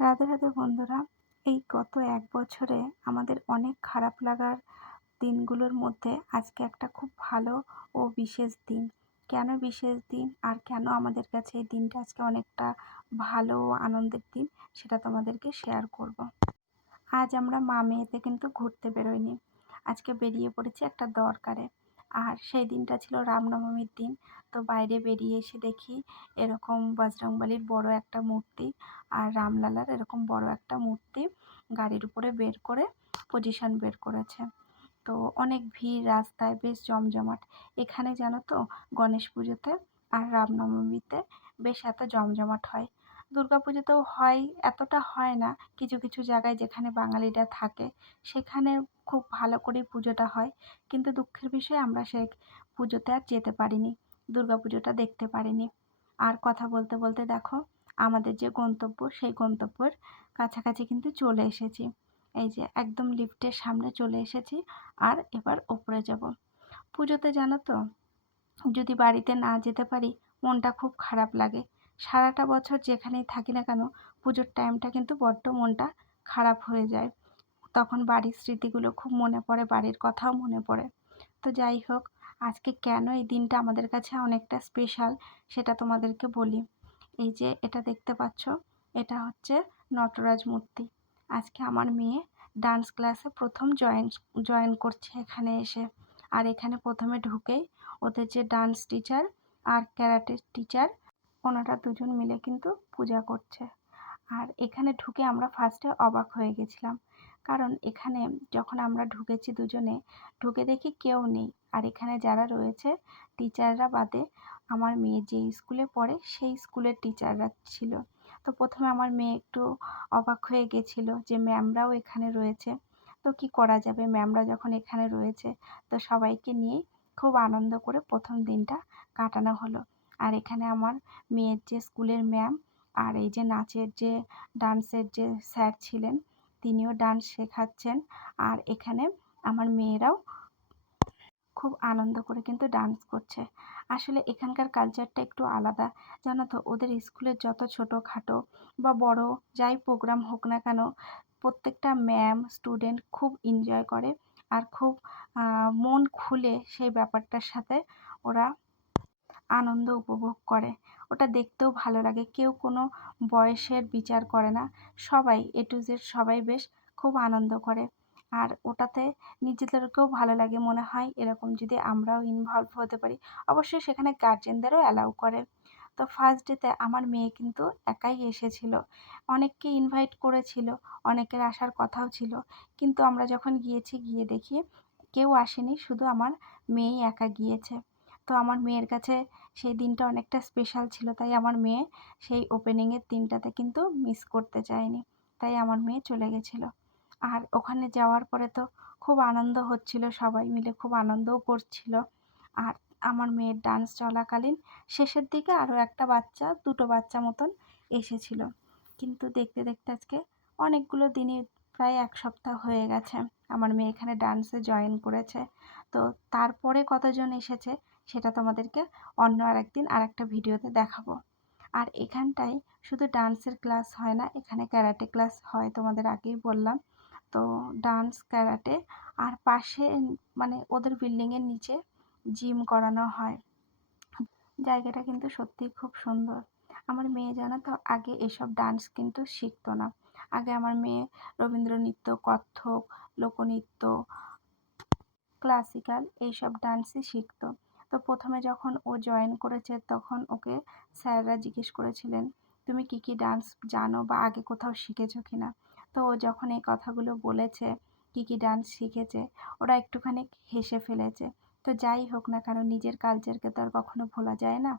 রাধে রাধে বন্ধুরা। এই গত ১ বছরে আমাদের অনেক খারাপ লাগার দিনগুলোর মধ্যে আজকে একটা খুব ভালো ও বিশেষ দিন। কেন বিশেষ দিন আর কেন আমাদের কাছে এই দিনটা আজকে অনেকটা ভালো ও আনন্দের দিন, সেটা তোমাদেরকে শেয়ার করব। আজ আমরা মা মেয়েতে কিন্তু ঘুরতে বেরোইনি। আজকে বেরিয়ে পড়েছি একটা দরকারে। আর সেই দিনটা ছিল রামনবমীর দিন। তো বাইরে বেরিয়ে এসে দেখি এরকম বজরংবলীর বড় একটা মূর্তি আর রামলালার এরকম বড় একটা মূর্তি গাড়ির উপরে বের করে পজিশন বের করেছে। তো অনেক ভিড় রাস্তায়, বেশ জমজমাট। এখানে জানো তো, গণেশ পুজোতে আর রামনবমীতে বেশ এত জমজমাট হয়। দুর্গাপুজোতেও হয়, এতটা হয় না। কিছু কিছু জায়গায় যেখানে বাঙালিরা থাকে সেখানে খুব ভালো করেই পুজোটা হয়। কিন্তু দুঃখের বিষয় আমরা সেই পুজোতে আর যেতে পারিনি, দুর্গাপুজোটা দেখতে পারিনি। আর কথা বলতে বলতে দেখো, আমাদের যে গন্তব্য সেই গন্তব্যের কাছাকাছি কিন্তু চলে এসেছি। এই যে একদম লিফটের সামনে চলে এসেছি। আর এবার ওপরে যাব। পুজোতে জানো তো, যদি বাড়িতে না যেতে পারি মনটা খুব খারাপ লাগে। সারাটা বছর যেখানেই থাকি না কেন, পুজোর টাইমটা কিন্তু বড্ড মনটা খারাপ হয়ে যায়। তখন বাড়ির স্মৃতিগুলো খুব মনে পড়ে, বাড়ির কথাও মনে পড়ে। তো যাই হোক, আজকে কেন এই দিনটা আমাদের কাছে অনেকটা স্পেশাল সেটা তোমাদেরকে বলি। এই যে এটা দেখতে পাচ্ছ, এটা হচ্ছে নটরাজ মূর্তি। আজকে আমার মেয়ে ডান্স ক্লাসে প্রথম জয়েন করছে এখানে এসে। আর এখানে প্রথমে ঢুকেই ওদের যে ডান্স টিচার আর ক্যারাটে টিচার, ওনারা দুজন মিলে কিন্তু পূজা করছে। আর এখানে ঢুকে আমরা ফার্স্টে অবাক হয়ে গেছিলাম, কারণ এখানে যখন আমরা ঢুকেছি দুজনে, ঢুকে দেখি কেউ নেই। আর এখানে যারা রয়েছে টিচাররা বাদে আমার মেয়ে যে স্কুলে পড়ে সেই স্কুলের টিচাররা ছিল। তো প্রথমে আমার মেয়ে একটু অবাক হয়ে গেছিলো যে ম্যামরাও এখানে রয়েছে। তো কি করা যাবে, ম্যামরা যখন এখানে রয়েছে তো সবাইকে নিয়েই খুব আনন্দ করে প্রথম দিনটা কাটানো হলো। আর এখানে আমার মেয়ের যে স্কুলের ম্যাম আর এই যে নাচের যে ডান্সের যে স্যার ছিলেন, তিনিও ডান্স শেখাচ্ছেন। আর এখানে আমার মেয়েরাও খুব আনন্দ করে কিন্তু ডান্স করছে। আসলে এখানকার কালচারটা একটু আলাদা। জানো তো, ওদের স্কুলের যত ছোটোখাটো বা বড় যাই প্রোগ্রাম হোক না কেন, প্রত্যেকটা ম্যাম স্টুডেন্ট খুব এনজয় করে। আর খুব মন খুলে সেই ব্যাপারটার সাথে ওরা আনন্দ উপভোগ করে। ওটা দেখতেও ভালো লাগে। কেউ কোনো বয়সের বিচার করে না। সবাই এ টু জেড সবাই বেশ খুব আনন্দ করে। আর ওটাতে নিজেদেরকেও ভালো লাগে, মনে হয় এরকম যদি আমরাও ইনভলভ হতে পারি। অবশ্যই সেখানে গার্জেনদেরও অ্যালাউ করে। তো ফার্স্ট ডেতে আমার মেয়ে কিন্তু একাই এসেছিল। অনেককে ইনভাইট করেছিল, অনেকের আসার কথাও ছিল। কিন্তু আমরা যখন গিয়েছি, গিয়ে দেখি কেউ আসেনি, শুধু আমার মেয়েই একা গিয়েছে। তো আমার মেয়ের কাছে সেই দিনটা অনেকটা স্পেশাল ছিল, তাই আমার মেয়ে সেই ওপেনিংয়ের দিনটাতে কিন্তু মিস করতে চায়নি। তাই আমার মেয়ে চলে গেছিলো। আর ওখানে যাওয়ার পরে তো খুব আনন্দ হচ্ছিল, সবাই মিলে খুব আনন্দও করছিল। আর আমার মেয়ের ডান্স চলাকালীন শেষের দিকে আরও একটা বাচ্চা, দুটো বাচ্চা মতন এসেছিল। কিন্তু দেখতে দেখতে আজকে অনেকগুলো দিনই, প্রায় ১ সপ্তাহ হয়ে গেছে আমার মেয়ে এখানে ডান্সে জয়েন করেছে। তো তারপরে কতজন এসেছে সেটা তোমাদেরকে অন্য আরেকদিন আরেকটা ভিডিওতে দেখাবো। আর এখানটায় শুধু ডান্সের ক্লাস হয় না, এখানে ক্যারাটে ক্লাস হয়, তোমাদের আগেই বললাম। তো ডান্স, ক্যারাটে আর পাশে মানে ওদের বিল্ডিংয়ের নিচে জিম করানো হয়। জায়গাটা কিন্তু সত্যিই খুব সুন্দর। আমার মেয়ে জানো তো, আগে এসব ডান্স কিন্তু শিখতো না। আগে আমার মেয়ে রবীন্দ্র নৃত্য, কত্থক, লোকনৃত্য, ক্লাসিক্যাল এইসব ডান্সই শিখতো। তো প্রথমে যখন ও জয়েন করেছে তখন ওকে স্যাররা জিজ্ঞেস করেছিলেন, তুমি কী কী ডান্স জানো বা আগে কোথাও শিখেছো কি না? তো ও যখন এই কথাগুলো বলেছে, কী কী ডান্স শিখেছে, ওরা একটুখানি হেসে ফেলেছে। তো যাই হোক না কেন, নিজের কালচারকে তো আর কখনো ভোলা যায় না।